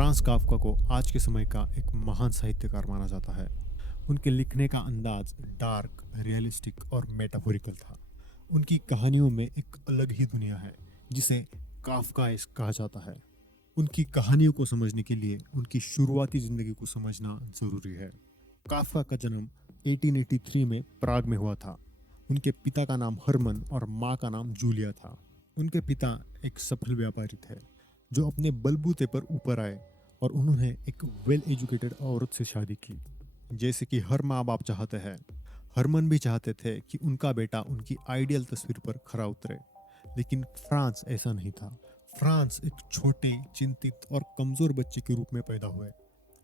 France Kafka को आज के समय का एक महान साहित्यकार माना जाता है। उनके लिखने का अंदाज डार्क, रियलिस्टिक और मेटाफोरिकल था। उनकी कहानियों में एक अलग ही दुनिया है जिसे काफ्काएस्क कहा जाता है। उनकी कहानियों को समझने के लिए उनकी शुरुआती जिंदगी को समझना जरूरी है। काफ्का का जन्म 1883 में प्राग में हुआ था। उनके पिता का नाम हरमन और माँ का नाम जूलिया था। उनके पिता एक सफल व्यापारी थे जो अपने बलबूते पर ऊपर आए और उन्होंने एक वेल एजुकेटेड औरत से शादी की, जैसे कि हर माँ बाप चाहते हैं। हरमन भी चाहते थे कि उनका बेटा उनकी आइडियल तस्वीर पर खरा उतरे, लेकिन फ्रांस ऐसा नहीं था। फ्रांस एक छोटे, चिंतित और कमजोर बच्चे के रूप में पैदा हुए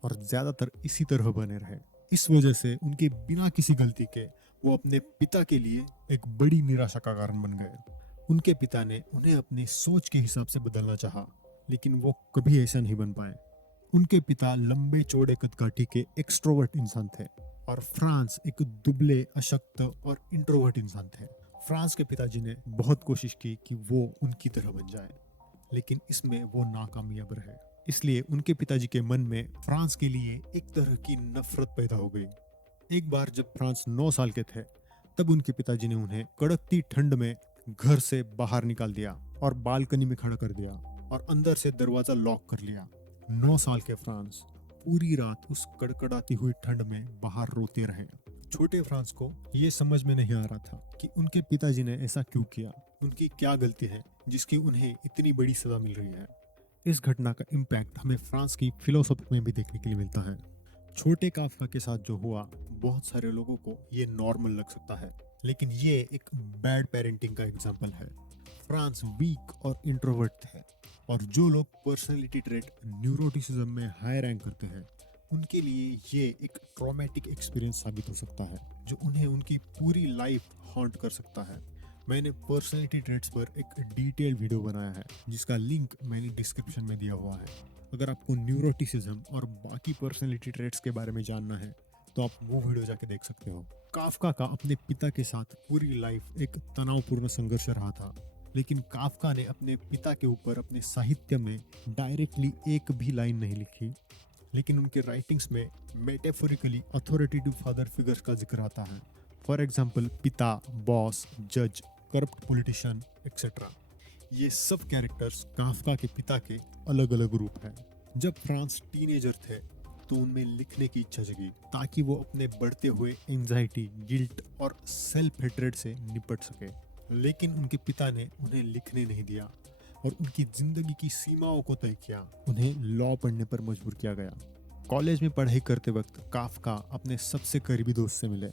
और ज्यादातर इसी तरह बने रहे। इस वजह से उनके बिना किसी गलती के वो अपने पिता के लिए एक बड़ी निराशा का कारण बन गए। उनके पिता ने उन्हें अपनी सोच के हिसाब से बदलना चाहा, लेकिन वो कभी ऐसा नहीं बन पाए। उनके पिता लंबे चौड़े कदकाठी के एक्सट्रोवर्ट इंसान थे और फ्रांस एक दुबले, अशक्त और इंट्रोवर्ट इंसान थे। फ्रांस के पिताजी ने बहुत कोशिश की कि वो उनकी तरह बन जाए, लेकिन इसमें वो नाकामयाब रहे। इसलिए उनके पिताजी के मन में फ्रांस के लिए एक तरह की नफरत पैदा हो गई। एक बार जब फ्रांस 9 साल के थे, तब उनके पिताजी ने उन्हें कड़कती ठंड में घर से बाहर निकाल दिया और बालकनी में खड़ा कर दिया और अंदर से दरवाजा लॉक कर लिया। 9 साल के फ्रांस पूरी रात उस कड़कड़ाती हुई ठंड में बाहर रोते रहे। छोटे फ्रांस को ये समझ में नहीं आ रहा था कि उनके पिताजी ने ऐसा क्यों किया, उनकी क्या गलती है जिसकी उन्हें इतनी बड़ी सजा मिल रही है। इस घटना का इम्पैक्ट हमें फ्रांस की फिलोसफी में भी देखने के लिए मिलता है। छोटे काफ्का के साथ जो हुआ, बहुत सारे लोगों को ये नॉर्मल लग सकता है, लेकिन ये एक बैड पेरेंटिंग का एग्जाम्पल है। फ्रांस वीक और इंट्रोवर्ट थे, और जो लोग पर्सनैलिटी ट्रेट न्यूरोटिसिज्म में हाई रैंक करते हैं, उनके लिए ये एक ट्रॉमेटिक एक्सपीरियंस साबित हो सकता है जो उन्हें उनकी पूरी लाइफ हॉन्ट कर सकता है। मैंने पर्सनैलिटी ट्रेट्स पर एक डिटेल्ड वीडियो बनाया है जिसका लिंक मैंने डिस्क्रिप्शन में दिया हुआ है। अगर आपको न्यूरोटिसिज्म और बाकी पर्सनैलिटी ट्रेट्स के बारे में जानना है तो आप वो वीडियो जाके देख सकते हो। काफ्का का अपने पिता के साथ पूरी लाइफ एक तनावपूर्ण संघर्ष रहा था, लेकिन काफ्का ने अपने पिता के ऊपर अपने साहित्य में डायरेक्टली एक भी लाइन नहीं लिखी, लेकिन उनके राइटिंग्स में मेटाफोरिकली अथॉरिटेटिव फादर फिगर्स का जिक्र आता है। फॉर एग्जाम्पल पिता, बॉस, जज, करप्ट पॉलिटिशियन एक्सेट्रा। ये सब कैरेक्टर्स काफ्का के पिता के अलग अलग रूप हैं। जब फ्रांस टीनेजर थे तो उनमें लिखने की इच्छा जगी ताकि वो अपने बढ़ते हुए एंजाइटी, गिल्ट और सेल्फ हेट्रेड से निपट सके, लेकिन उनके पिता ने उन्हें लिखने नहीं दिया और उनकी जिंदगी की सीमाओं को तय किया। उन्हें लॉ पढ़ने पर मजबूर किया गया। कॉलेज में पढ़ाई करते वक्त काफ्का अपने सबसे करीबी दोस्त से मिले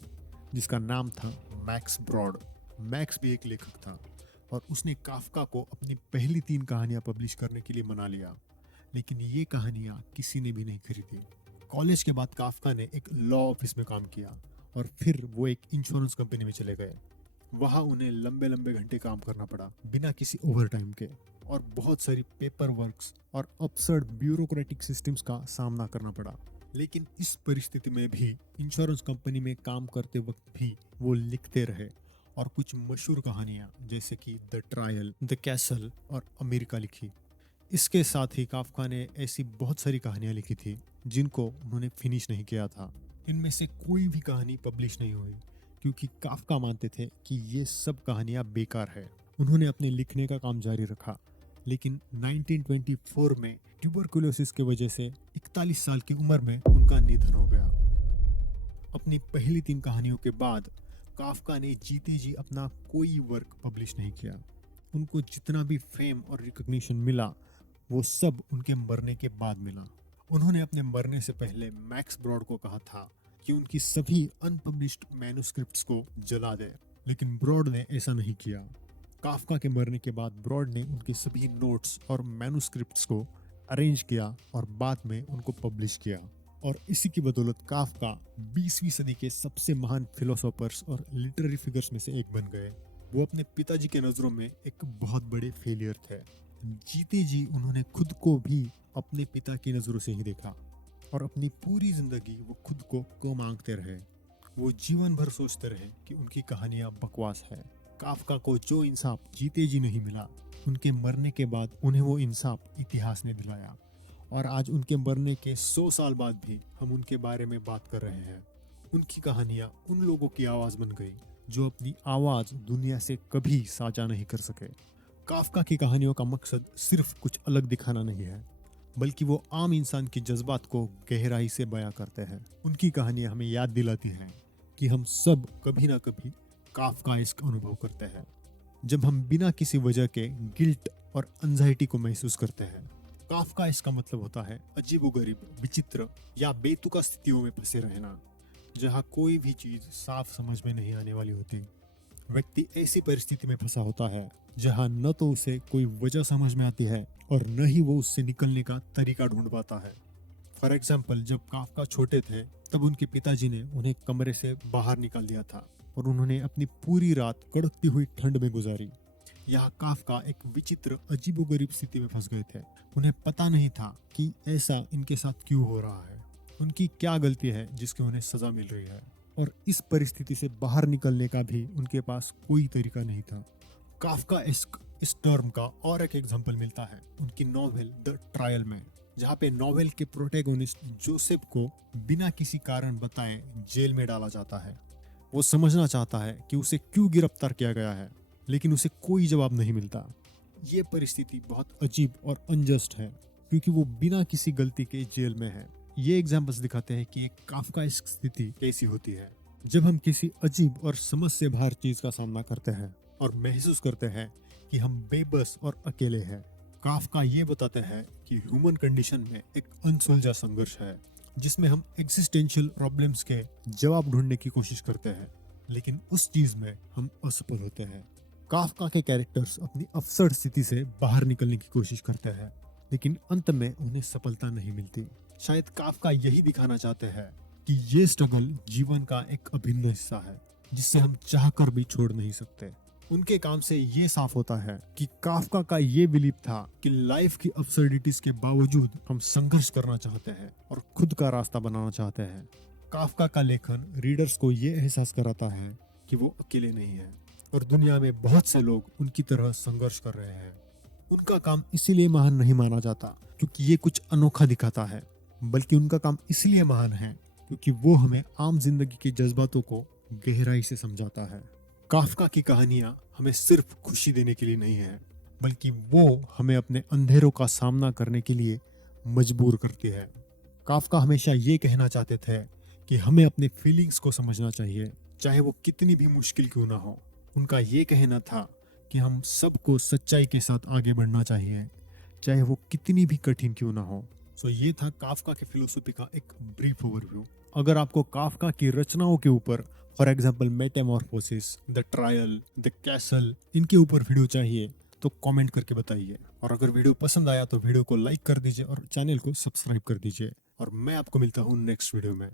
जिसका नाम था मैक्स ब्रॉड। मैक्स भी एक लेखक था और उसने काफ्का को अपनी पहली 3 कहानियां पब्लिश करने के लिए मना लिया, लेकिन ये कहानियां किसी ने भी नहीं खरीदी। कॉलेज के बाद काफ्का ने एक लॉ ऑफिस में काम किया और फिर वो एक इंश्योरेंस कंपनी में चले गए। वहाँ उन्हें लंबे लंबे घंटे काम करना पड़ा बिना किसी ओवर टाइम के, और बहुत सारी पेपर वर्क्स और अपसर्ड ब्यूरोक्रेटिक सिस्टम्स का सामना करना पड़ा। लेकिन इस परिस्थिति में भी इंश्योरेंस कंपनी में काम करते वक्त भी वो लिखते रहे और कुछ मशहूर कहानियां जैसे कि द ट्रायल, द कैसल और अमेरिका लिखी। इसके साथ ही काफ्का ने ऐसी बहुत सारी कहानियां लिखी थी जिनको उन्होंने फिनिश नहीं किया था। इनमें से कोई भी कहानी पब्लिश नहीं हुई क्योंकि काफ्का मानते थे कि ये सब कहानियां बेकार है। उन्होंने अपने लिखने का काम जारी रखा, लेकिन 1924 में ट्यूबरकुलोसिस की वजह से 41 साल की उम्र में उनका निधन हो गया। अपनी पहली 3 कहानियों के बाद काफ्का ने जीते जी अपना कोई वर्क पब्लिश नहीं किया। उनको जितना भी फेम और रिकॉग्निशन मिला वो सब उनके मरने के बाद मिला। उन्होंने अपने मरने से पहले मैक्स ब्रॉड को कहा था कि उनकी सभी अनपब्लिश्ड मैन्युस्क्रिप्ट्स को जला दे, लेकिन ब्रॉड ने ऐसा नहीं किया। काफ्का के मरने के बाद ब्रॉड ने उनके सभी नोट्स और मैन्युस्क्रिप्ट्स को अरेंज किया और बाद में उनको पब्लिश किया, और इसी की बदौलत काफ्का 20वीं सदी के सबसे महान फिलोसोफर्स और लिटरेरी फिगर्स में से एक बन गए। वो अपने पिताजी के नज़रों में एक बहुत बड़े फेलियर थे। जीते जी उन्होंने खुद को भी अपने पिता की नज़रों से ही देखा और अपनी पूरी जिंदगी वो खुद को मांगते रहे। वो जीवन भर सोचते रहे कि उनकी कहानियां बकवास है। काफ्का को जो इंसाफ जीते जी नहीं मिला, उनके मरने के बाद उन्हें वो इंसाफ इतिहास ने दिलाया, और आज उनके मरने के 100 साल बाद भी हम उनके बारे में बात कर रहे हैं। उनकी कहानियां उन लोगों की आवाज बन गई जो अपनी आवाज दुनिया से कभी साझा नहीं कर सके। काफका की कहानियों का मकसद सिर्फ कुछ अलग दिखाना नहीं है, बल्कि वो आम इंसान के जज्बात को गहराई से बयां करते हैं। उनकी कहानियां हमें याद दिलाती हैं कि हम सब कभी ना कभी काफकाइस्क अनुभव करते हैं, जब हम बिना किसी वजह के गिल्ट और एंजाइटी को महसूस करते हैं। काफकाइस्क का मतलब होता है अजीबोगरीब, विचित्र या बेतुका स्थितियों में फंसे रहना, जहाँ कोई भी चीज साफ समझ में नहीं आने वाली होती। व्यक्ति ऐसी परिस्थिति में फंसा होता है जहाँ न तो उसे कोई वजह समझ में आती है और न ही वो उससे निकलने का तरीका ढूंढ पाता है। फॉर एग्जाम्पल, जब काफका छोटे थे तब उनके पिताजी ने उन्हें कमरे से बाहर निकाल दिया था और उन्होंने अपनी पूरी रात कड़कती हुई ठंड में गुजारी। यहाँ काफका एक विचित्र अजीबोगरीब स्थिति में फंस गए थे। उन्हें पता नहीं था कि ऐसा इनके साथ क्यों हो रहा है, उनकी क्या गलती है जिसकी उन्हें सजा मिल रही है, और इस परिस्थिति से बाहर निकलने का भी उनके पास कोई तरीका नहीं था। काफकाइस्क इस टर्म का और एक एग्जांपल मिलता है उनकी नॉवेल द ट्रायल में, जहाँ पे नॉवेल के प्रोटैगोनिस्ट जोसेफ को बिना किसी कारण बताए जेल में डाला जाता है। वो समझना चाहता है कि उसे क्यों गिरफ्तार किया गया है, लेकिन उसे कोई जवाब नहीं मिलता। ये परिस्थिति बहुत अजीब और अनजस्ट है क्योंकि वो बिना किसी गलती के जेल में है। ये एग्जाम्पल्स दिखाते हैं कि एक काफकाइस्क स्थिति कैसी होती है जब हम किसी अजीब और समझ से बाहर चीज का सामना करते हैं और महसूस करते हैं कि हम बेबस और अकेले हैं। काफका ये बताते हैं कि ह्यूमन कंडीशन में एक अनसुलझा संघर्ष है जिसमें हम एग्जिस्टेंशियल प्रॉब्लम्स के जवाब ढूंढने की कोशिश करते हैं, लेकिन उस चीज में हम असफल होते हैं। काफका के कैरेक्टर्स अपनी अफसर स्थिति से बाहर निकलने की कोशिश करते हैं, लेकिन अंत में उन्हें सफलता नहीं मिलती। शायद काफका यही दिखाना चाहते हैं कि ये स्ट्रगल जीवन का एक अभिन्न हिस्सा है जिससे हम चाहकर भी छोड़ नहीं सकते। उनके काम से ये साफ होता है कि काफका का ये बिलीव था कि लाइफ की अब्सर्डिटीज के बावजूद हम संघर्ष करना चाहते हैं और खुद का रास्ता बनाना चाहते हैं। काफका का लेखन रीडर्स को ये एहसास कराता है कि वो अकेले नहीं है और दुनिया में बहुत से लोग उनकी तरह संघर्ष कर रहे हैं। उनका काम इसीलिए महान नहीं माना जाता क्योंकि ये कुछ अनोखा दिखाता है, बल्कि उनका काम इसलिए महान है क्योंकि वो हमें आम जिंदगी के जज्बातों को गहराई से समझाता है। काफका की कहानियां हमें सिर्फ खुशी देने के लिए नहीं है, बल्कि वो हमें अपने अंधेरों का सामना करने के लिए मजबूर करती है। काफका हमेशा ये कहना चाहते थे कि हमें अपने फीलिंग्स को समझना चाहिए, चाहे वो कितनी भी मुश्किल क्यों ना हो। उनका ये कहना था कि हम सबको सच्चाई के साथ आगे बढ़ना चाहिए, चाहे वो कितनी भी कठिन क्यों ना हो। सो ये था काफका की फिलोसफी का एक ब्रीफ ओवरव्यू। अगर आपको काफका की रचनाओं के ऊपर, for example Metamorphosis, the trial, the castle, इनके ऊपर वीडियो चाहिए तो कमेंट करके बताइए। और अगर वीडियो पसंद आया तो वीडियो को लाइक कर दीजिए और चैनल को सब्सक्राइब कर दीजिए। और मैं आपको मिलता हूँ नेक्स्ट वीडियो में।